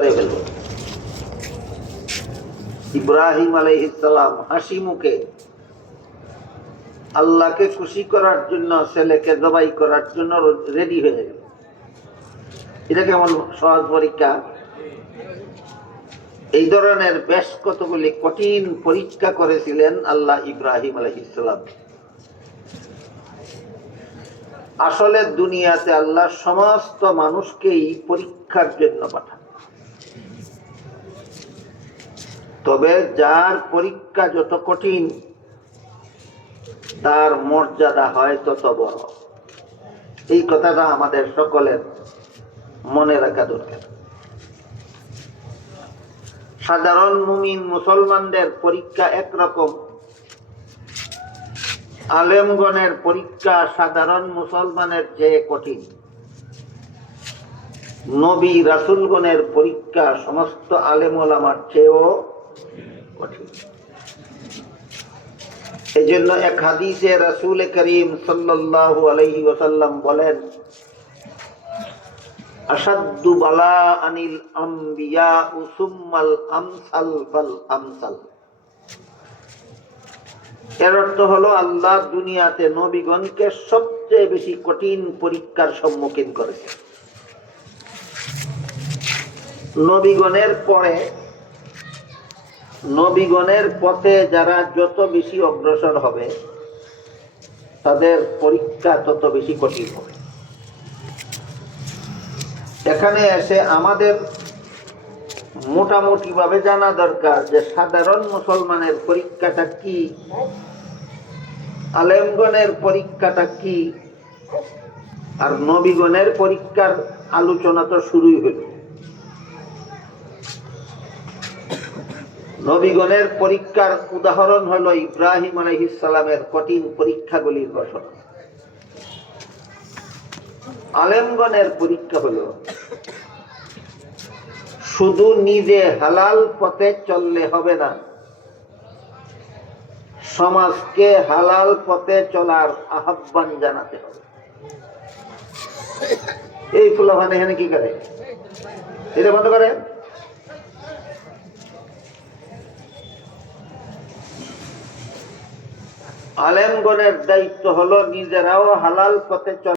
করে ফেলব। ইব্রাহিম আলাইহিস সালাম হাসি মুখে আল্লাহকে খুশি করার জন্য ছেলেকে জবাই করার জন্য রেডি হয়ে গেল। এটা কেমন সহজ পরীক্ষা? এই ধরনের বেশ কতগুলি কঠিন পরীক্ষা করেছিলেন আল্লাহ ইব্রাহিম আলাইহিস সালাম। আসলে দুনিয়াতে আল্লাহ সমস্ত মানুষকেই পরীক্ষার জন্য পাঠান, তবে যার পরীক্ষা যত কঠিন তার মর্যাদা হয় তত বড়। এই কথাটা আমাদের সকলের মনে রাখা দরকার। সাধারণ মুমিন মুসলমানদের পরীক্ষা একরকম, আলেমগণের পরীক্ষা সাধারণ মুসলমানের চেয়ে কঠিন। নবী রাসূলগণের পরীক্ষা সমস্ত আলেম ওলামার চেয়েও কঠিন। এই জন্য এক হাদিসে রাসূল করিম সাল্লাল্লাহু আলাইহি ওয়াসাল্লাম বলেন, আশাদ্দু বালা আনিল আম্বিয়া সুম্মাল আমসাল ফাল আমসাল। এর অর্থ হলো আল্লাহ দুনিয়াতে নবীগণকে সবচেয়ে বেশি কঠিন পরীক্ষার সম্মুখীন করেছে। নবীগণের পরে নবীগণের পথে যারা যত বেশি অগ্রসর হবে তাদের পরীক্ষা তত বেশি কঠিন হবে। এখানে এসে আমাদের মোটামুটি ভাবে জানা দরকার যে সাধারণ মুসলমানের পরীক্ষাটা কি, আলেমগণের পরীক্ষাটা কি, আর নবীগণের পরীক্ষার আলোচনা তো শুরুই হল। নবীগণের পরীক্ষার উদাহরণ হলো ইব্রাহিম আলাইহিস সালামের কঠিন পরীক্ষাগুলির ঘটনা। আলেমগণের পরীক্ষা হলো শুধু নিজে হালাল পথে চললে হবে না, সমাজকে হালাল পথে চলার আহ্বান জানাতে হবে। এই ফুলাফান এখানে কি করে? এটা বন্ধ করে। আলেমগণের দায়িত্ব হলো নিজেরাও হালাল পথে চলা।